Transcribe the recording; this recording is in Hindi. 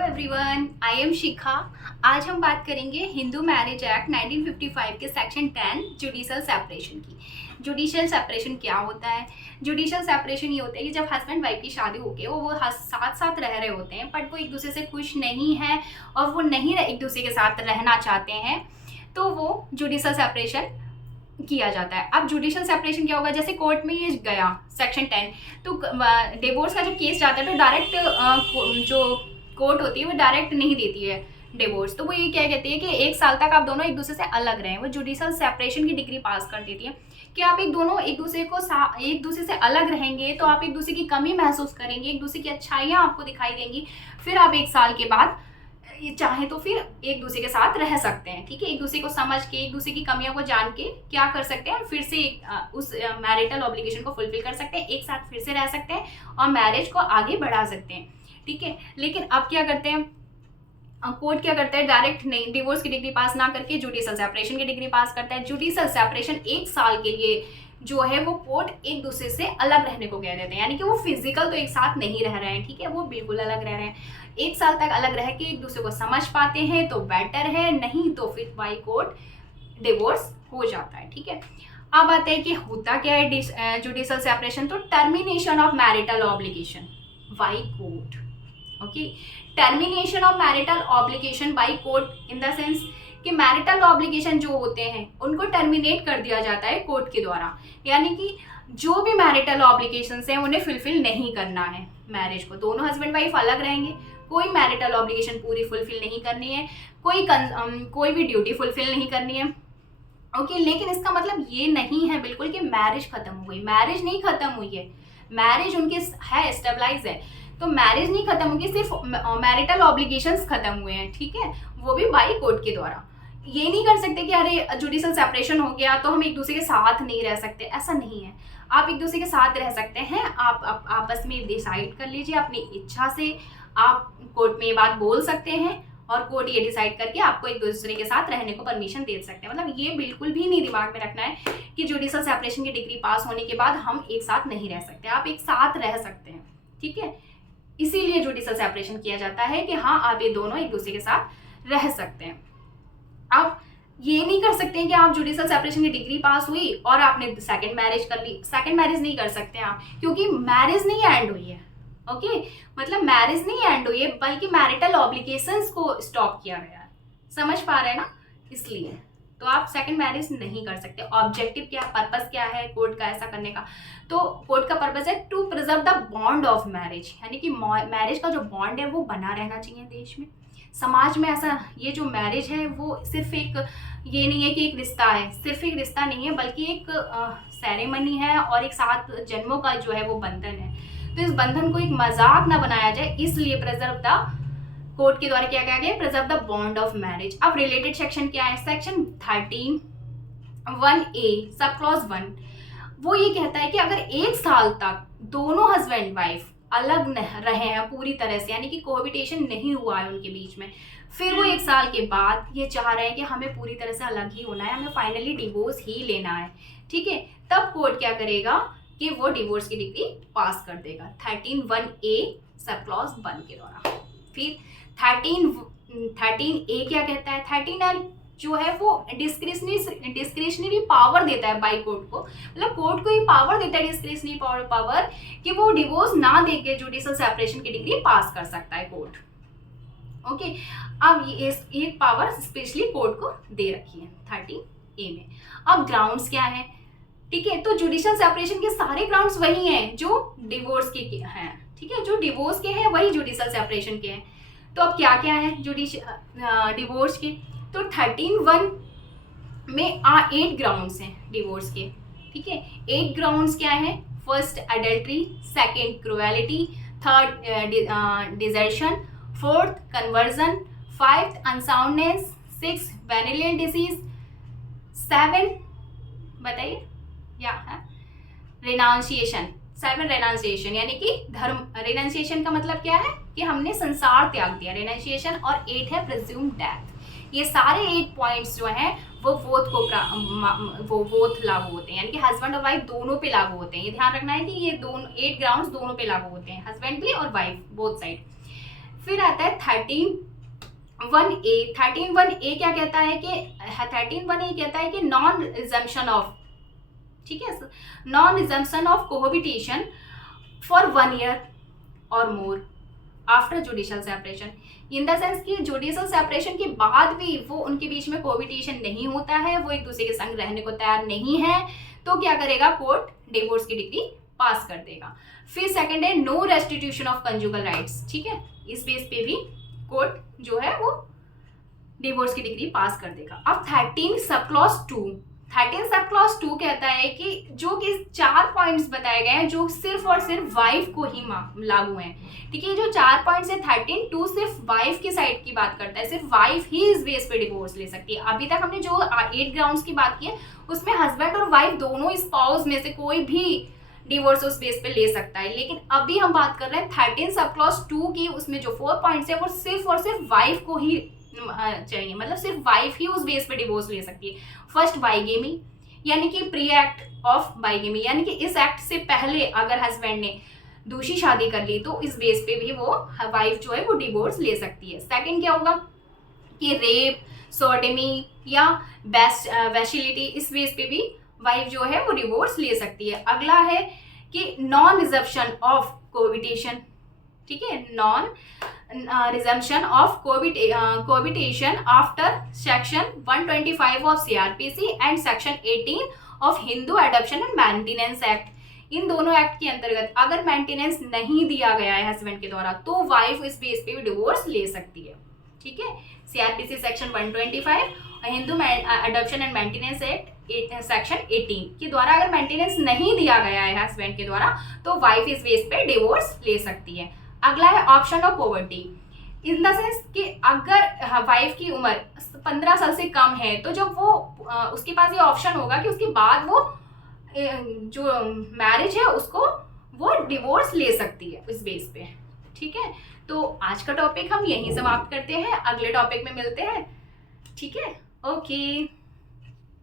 हेलो एवरीवन, आई एम शिखा। आज हम बात करेंगे हिंदू मैरिज एक्ट 1955 के सेक्शन 10 जुडिशल सेपरेशन की। जुडिशल सेपरेशन क्या होता है? जुडिशल सेपरेशन ये होता है कि जब हस्बैंड वाइफ की शादी होके वो साथ साथ रह रहे होते हैं बट वो एक दूसरे से खुश नहीं है और वो नहीं एक दूसरे के साथ रहना चाहते हैं, तो वो जुडिशल सेपरेशन किया जाता है। अब जुडिशल सेपरेशन क्या होगा? जैसे कोर्ट में ये गया सेक्शन 10, तो डिवोर्स का जब केस जाता है तो डायरेक्ट जो कोर्ट होती है वो डायरेक्ट नहीं देती है डिवोर्स। तो वो ये क्या कहती है कि 1 साल तक आप दोनों एक दूसरे से अलग रहें। वो जुडिशल सेपरेशन की डिग्री पास कर देती है कि आप एक दूसरे से अलग रहेंगे तो आप एक दूसरे की कमी महसूस करेंगे, एक दूसरे की अच्छाइयाँ आपको दिखाई देंगी। फिर आप 1 साल के बाद ये चाहे तो फिर एक दूसरे के साथ रह सकते हैं। ठीक है, एक दूसरे को समझ के, एक दूसरे की कमियों को जान के क्या कर सकते हैं, फिर से उस मैरिटल ऑब्लिगेशन को फुलफिल कर सकते हैं, एक साथ फिर से रह सकते हैं और मैरिज को आगे बढ़ा सकते हैं। ठीक है, लेकिन अब क्या करते हैं, कोर्ट क्या करता है, डायरेक्ट नहीं, डिवोर्स की डिग्री पास ना करके जुडिशल सेपरेशन की डिग्री पास करता है। जुडिशल सेपरेशन 1 साल के लिए जो है वो कोर्ट एक दूसरे से अलग रहने को कह देते हैं, यानी कि वो फिजिकल तो एक साथ नहीं रह रहे हैं। ठीक है, वो बिल्कुल अलग रह रहे हैं। 1 साल तक अलग रह के एक दूसरे को समझ पाते हैं तो बेटर है, नहीं तो फिर बाई कोर्ट डिवोर्स हो जाता है। ठीक है, अब आते हैं कि होता क्या है जुडिशल सेपरेशन। तो termination of marital obligation by court. Okay, termination of marital obligation by court in the sense कि मैरिटल ऑब्लिगेशन जो होते हैं उनको टर्मिनेट कर दिया जाता है कोर्ट के द्वारा, यानी कि जो भी मैरिटल ऑब्लिगेशंस हैं उन्हें फुलफिल नहीं करना है मैरिज को। दोनों हस्बैंड वाइफ अलग रहेंगे, कोई मैरिटल ऑब्लिगेशन पूरी फुलफिल नहीं करनी है, कोई भी ड्यूटी फुलफिल नहीं करनी है। ओके, लेकिन इसका मतलब ये नहीं है बिल्कुल कि मैरिज खत्म हो गई। मैरिज नहीं खत्म हुई है, मैरिज उनके है, स्टेबलाइज है। तो मैरिज नहीं खत्म होगी, सिर्फ मैरिटल ऑब्लिगेशंस खत्म हुए हैं। ठीक है, वो भी बाई कोर्ट के द्वारा। ये नहीं कर सकते कि अरे जुडिशल सेपरेशन हो गया तो हम एक दूसरे के साथ नहीं रह सकते, ऐसा नहीं है। आप एक दूसरे के साथ रह सकते हैं, आप आपस में डिसाइड कर लीजिए अपनी इच्छा से। आप कोर्ट में ये बात बोल सकते हैं और कोर्ट ये डिसाइड करके आपको एक दूसरे के साथ रहने को परमिशन दे सकते हैं। मतलब ये बिल्कुल भी नहीं दिमाग में रखना है कि जुडिशल सेपरेशन की डिग्री पास होने के बाद हम एक साथ नहीं रह सकते। आप एक साथ रह सकते हैं। ठीक है, इसीलिए जुडिशल सेपरेशन किया जाता है कि हाँ, आप ये दोनों एक दूसरे के साथ रह सकते हैं। आप ये नहीं कर सकते हैं कि आप जुडिशल सेपरेशन की डिग्री पास हुई और आपने सेकंड मैरिज कर ली। सेकंड मैरिज नहीं कर सकते आप, क्योंकि मैरिज नहीं एंड हुई है। ओके, मतलब मैरिज नहीं एंड हुई है बल्कि मैरिटल ऑब्लिगेशंस को स्टॉप किया गया है। समझ पा रहे हैं ना? इसलिए तो आप सेकंड मैरिज नहीं कर सकते। ऑब्जेक्टिव क्या, पर्पस क्या है कोर्ट का ऐसा करने का? तो कोर्ट का पर्पस है to preserve the bond of marriage, यानी कि मैरिज का जो बॉन्ड है वो बना रहना चाहिए देश में, समाज में। ऐसा ये जो मैरिज है वो सिर्फ एक, ये नहीं है कि एक रिश्ता है, सिर्फ एक रिश्ता नहीं है बल्कि एक सेरेमनी है और एक 7 जन्मों का जो है वो बंधन है। तो इस बंधन को एक मजाक ना बनाया जाए, इसलिए प्रिजर्व द, कोर्ट के द्वारा क्या कहा गया, preserve the bond of marriage. अब रिलेटेड सेक्शन क्या है? सेक्शन 13(1)(a) सब क्लॉज 1, वो ये कहता है कि अगर 1 साल तक दोनों हस्बैंड वाइफ अलग रहे हैं पूरी तरह से, यानी कि कोहैबिटेशन नहीं हुआ है उनके बीच में, फिर वो 1 साल के बाद ये चाह रहे हैं कि हमें पूरी तरह से अलग ही होना है, हमें फाइनली डिवोर्स ही लेना है। ठीक है, तब कोर्ट क्या करेगा कि वो डिवोर्स की डिग्री पास कर देगा 13(1)(a) सब क्लॉज 1 के द्वारा। फिर 13(a) क्या कहता है? 13 जो है वो डिस्क्रिशनरी पावर देता है बाई कोर्ट को, मतलब कोर्ट को ये पावर देता है डिस्क्रिशनरी पावर कि वो डिवोर्स ना देके जुडिशल सेपरेशन की डिग्री पास कर सकता है कोर्ट। ओके, अब ये पावर स्पेशली कोर्ट को दे रखी है 13(a) में। अब ग्राउंड्स क्या है? ठीक है, तो जुडिशल सेपरेशन के सारे ग्राउंड्स वही हैं जो डिवोर्स के हैं। ठीक है, जो डिवोर्स के हैं वही जुडिशल सेपरेशन के हैं। तो अब क्या क्या है डिवोर्स के? तो 13(1) में 8 ग्राउंड्स हैं डिवोर्स के। ठीक है, 8 ग्राउंड्स क्या है? First adultery, second cruelty, third desertion, fourth conversion, 5th unsoundness, 6th venereal disease, 7 बताइए या है रेनाउंसिएशन। 7 रेनाउंसिएशन, यानी कि धर्म। रेनाउंसिएशन का मतलब क्या है कि हमने संसार त्याग दिया, रेनाउंसिएशन। और 8 है प्रिज्यूम डेथ। ये सारे 8 पॉइंट्स जो हैं वो बोथ लागू होते हैं, यानी कि हस्बैंड और वाइफ दोनों पे लागू होते हैं। ये ध्यान रखना है कि ये दोनों 8 ग्राउंड्स दोनों पे लागू होते हैं, हस्बैंड भी और वाइफ बोथ साइड। फिर आता है 13(1)(a). 13(1)(a) क्या कहता है कि 13(1)(a) कहता है कि नॉन रिजम्पशन ऑफ, ठीक है, non resumption of cohabitation for 1 year और more after judicial separation. In the sense कि जुडिशियल सेपरेशन के बाद भी वो उनके बीच में कोहबिटेशन नहीं होता है, वो एक दूसरे के संग रहने को तैयार नहीं है, तो क्या करेगा, कोर्ट डिवोर्स की डिग्री पास कर देगा। फिर सेकंड है no restitution of conjugal rights, ठीक है, इस बेस पे भी कोर्ट जो है वो डिवोर्स की डिग्री पास कर देगा। अब 13 सब क्लॉज 2, 13 सब क्लॉज 2 कहता है कि जो कि 4 पॉइंट्स बताए गए हैं जो सिर्फ और सिर्फ वाइफ को ही लागू हैं, ठीक है। जो 4 पॉइंट्स है 13(2) सिर्फ वाइफ की साइड की बात करता है, सिर्फ वाइफ ही इस बेस पे डिवोर्स ले सकती है। अभी तक हमने जो 8 ग्राउंड्स की बात की है उसमें हस्बैंड और वाइफ दोनों स्पाउस में से कोई भी डिवोर्स उस बेस पे ले सकता है, लेकिन अभी हम बात कर रहे हैं 13 सब क्लॉज 2 की, उसमें जो 4 पॉइंट्स है वो सिर्फ और सिर्फ वाइफ को ही चाहिए, मतलब सिर्फ वाइफ ही उस बेस पे डिवोर्स ले सकती है। फर्स्ट बाइगेमी, यानी कि प्री एक्ट ऑफ बाइगेमी, यानी कि इस एक्ट से पहले अगर हस्बैंड ने दूसरी शादी कर ली तो इस बेस पे भी वो वाइफ जो है वो डिवोर्स ले सकती है। सेकंड क्या होगा कि रेप, सोडमी या वैशिलिटी, इस बेस पे भी वाइफ जो है वो डिवोर्स ले सकती है। अगला है कि नॉन रिजम्पशन ऑफ कोहबिटेशन, ठीक है, non resumption of cohabitation after section 125 of CrPC and section 18 of Hindu adoption and maintenance act. इन दोनों एक्ट के अंतर्गत अगर मेंटेनेंस नहीं दिया गया है हस्बैंड के द्वारा तो वाइफ इस बेस पे भी डिवोर्स ले सकती है, ठीक है। सीआरपीसी सेक्शन 125 और Hindu adoption and maintenance act section 18 के द्वारा अगर मेंटेनेंस नहीं दिया गया है हस्बैंड के द्वारा तो वाइफ इस बेस पे डिवोर्स ले सकती है। अगला है option of poverty, in the sense कि अगर वाइफ की उम्र 15 साल से कम है तो जब वो उसके पास ये ऑप्शन होगा कि उसके बाद वो जो मैरिज है उसको वो डिवोर्स ले सकती है इस बेस पे, ठीक है। तो आज का टॉपिक हम यहीं समाप्त करते हैं, अगले टॉपिक में मिलते हैं, ठीक है, ओके।